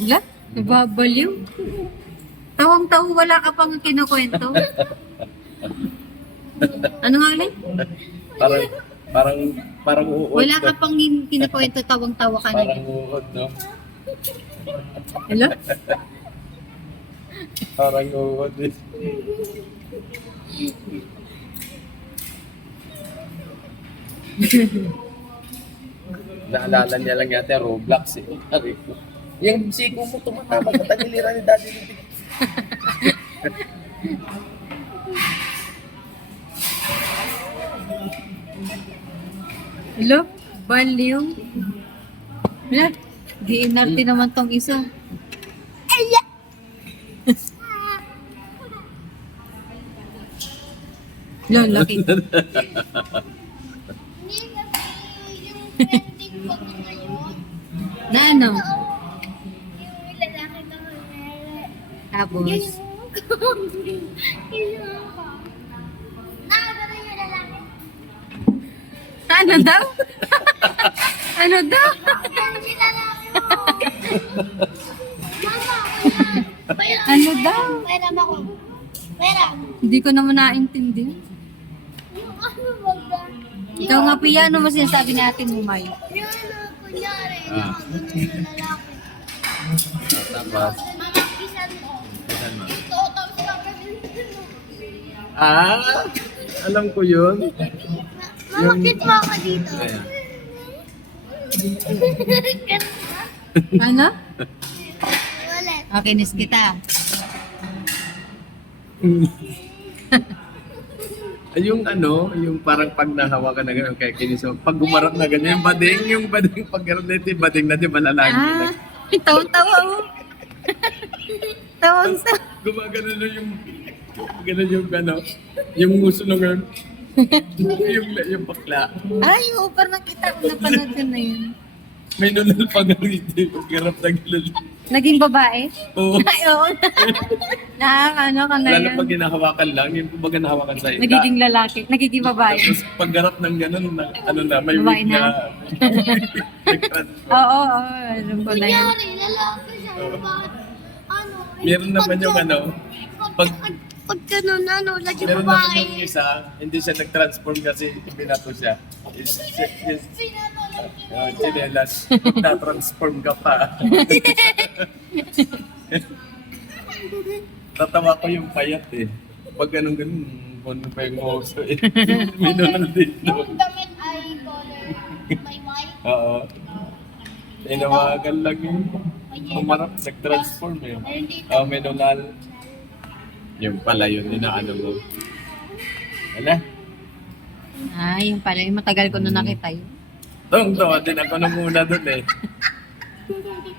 Wala? Nababaliw. Tawang-tawa, wala ka pang kinukwento. Ano nga ulit? Parang, parang, parang uod. Wala ka pang kinukwento, tawang-tawa ka na. Parang uod, no? Hello? Parang uod eh. Naalala niya lang yata Roblox eh. Sabi ko, yung siko mo tumatama sa tagiliran ni Daddy Litik. Hello? Baliw? Wala? Di-inarte naman tong isa. Lo, laki. Hindi kasi yung trending ko ngayon. Na ano? Yung lalaki na nangyari. Tapos, Yung ako. Nakagano yung lalaki. ano daw? Ano daw? Nakagano yung lalaki mo. Mama, pairam. Ano daw? Pairam ako. Pairam. Hindi ko naman naintindihan. Yung ano baga? Ikaw nga, Pia, ano mo sinasabi ni Ate Mumay? Yung ano, kunyari, Ah. nakagano yung lalaki. Tapos, Mama, pisan mo. saan mo? Oo, tapos nakagano. Ah! Alam ko yun. Mama, kit mo ako dito. Ayan. Ano? Ulit. Okay, nis kita. Ay, yung ano, yung parang pag nahawakan na gano'n kaya kiniso, pag gumarap na ganyan, yung bading pag gano'n na ito, yung bading natin malalagi. Ah, tawa-tawa oh. Tawang-tawa. Gumagano na yung, gano'n yung ano, yung muso na gano'n. yung bakla. Ay, oo, parang nakita ko, napanood ko na yun. May nunal pa gano'n ito, pag garap na gano'n. Naging babae? Oo. Ay, oo. Nakakano ka na Lalo yan. pag hinahawakan lang, yung kumbaga nahawakan sa ita. Nagiging lalaki, nagiging babae. Tapos pag garap ng gano'n, ano na, may Babae wig na. na. Nag-transfer. Oo, oo, alam ko na yun. Kunyari, lalaki siya. Bakit, ano, Meron naman yung ano, pag pag ganun, ano, lagi meron naman babae. yung isa, hindi siya nag-transform kasi binato siya. Is chinelas, na-transform ka pa. Tatawa ko yung payat eh. Pag ganun, kung pa yung oso eh. Minunal dito. Yung damit ay color may white. Oo. Tinawagan lang yung kumarap, nag-transform eh. Meron dito. Oo, minunal. Yung pala yun, inaano mo. Wala. Ah, yung pala, yung matagal ko na nakita yun. Tawa din ako nung una doon eh.